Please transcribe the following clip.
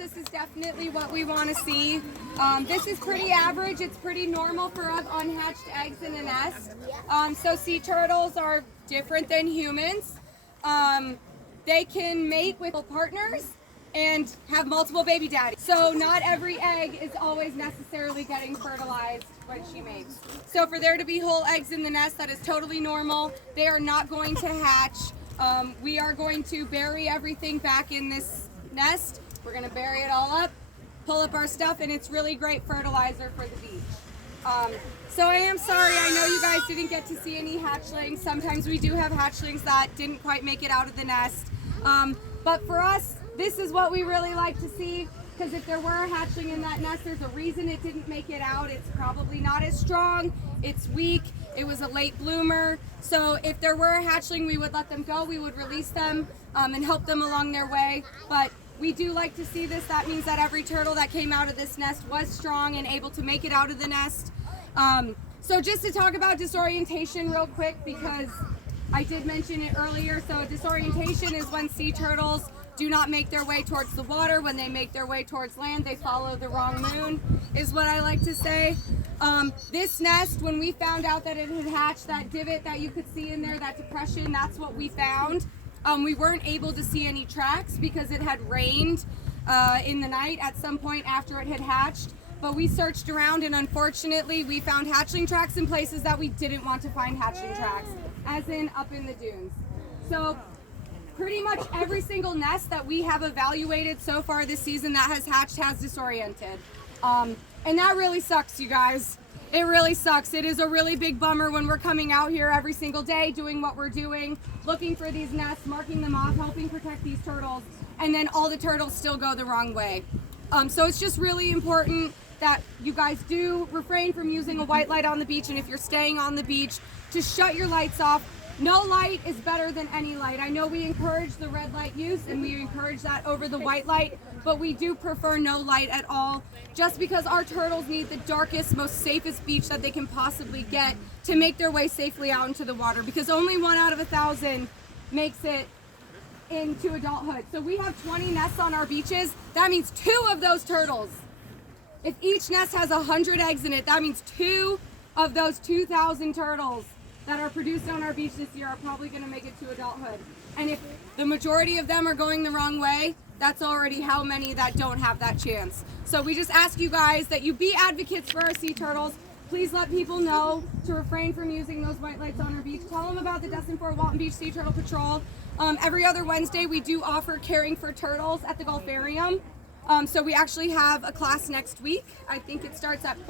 this is definitely what we want to see. This is pretty average. It's pretty normal for us unhatched eggs in a nest. So sea turtles are different than humans. They can mate with partners and have multiple baby daddies. So not every egg is always necessarily getting fertilized when she mates. So for there to be whole eggs in the nest, that is totally normal. They are not going to hatch. We are going to bury everything back in this nest. We're going to bury it all up, pull up our stuff, and it's really great fertilizer for the beach. So I am sorry, I know you guys didn't get to see any hatchlings. Sometimes we do have hatchlings that didn't quite make it out of the nest. But for us, this is what we really like to see, because if there were a hatchling in that nest, there's a reason it didn't make it out. It's probably not as strong, it's weak, it was a late bloomer. So if there were a hatchling, we would let them go, we would release them and help them along their way. But we do like to see this. That means that every turtle that came out of this nest was strong and able to make it out of the nest. So just to talk about disorientation real quick, because I did mention it earlier. So disorientation is when sea turtles do not make their way towards the water. When they make their way towards land, they follow the wrong moon, is what I like to say. This nest, when we found out that it had hatched, that divot that you could see in there, that depression, that's what we found. We weren't able to see any tracks because it had rained in the night at some point after it had hatched. But we searched around, and unfortunately we found hatchling tracks in places that we didn't want to find hatchling tracks, as in up in the dunes. So pretty much every single nest that we have evaluated so far this season that has hatched has disoriented. And that really sucks, you guys. It really sucks. It is a really big bummer when we're coming out here every single day doing what we're doing, looking for these nests, marking them off, helping protect these turtles, and then all the turtles still go the wrong way. So it's just really important that you guys do refrain from using a white light on the beach, and if you're staying on the beach, to shut your lights off. No light is better than any light. I know we encourage the red light use and we encourage that over the white light, but we do prefer no light at all, just because our turtles need the darkest, most safest beach that they can possibly get to make their way safely out into the water, because only 1 out of 1,000 makes it into adulthood. So we have 20 nests on our beaches. That means 2 of those turtles. If each nest has 100 eggs in it, that means 2 of those 2,000 turtles that are produced on our beach this year are probably going to make it to adulthood. And if the majority of them are going the wrong way, that's already how many that don't have that chance. So we just ask you guys that you be advocates for our sea turtles. Please let people know to refrain from using those white lights on our beach. Tell them about the Destin Fort Walton Beach Sea Turtle Patrol. Every other Wednesday we do offer caring for turtles at the Gulfarium. So we actually have a class next week. I think it starts at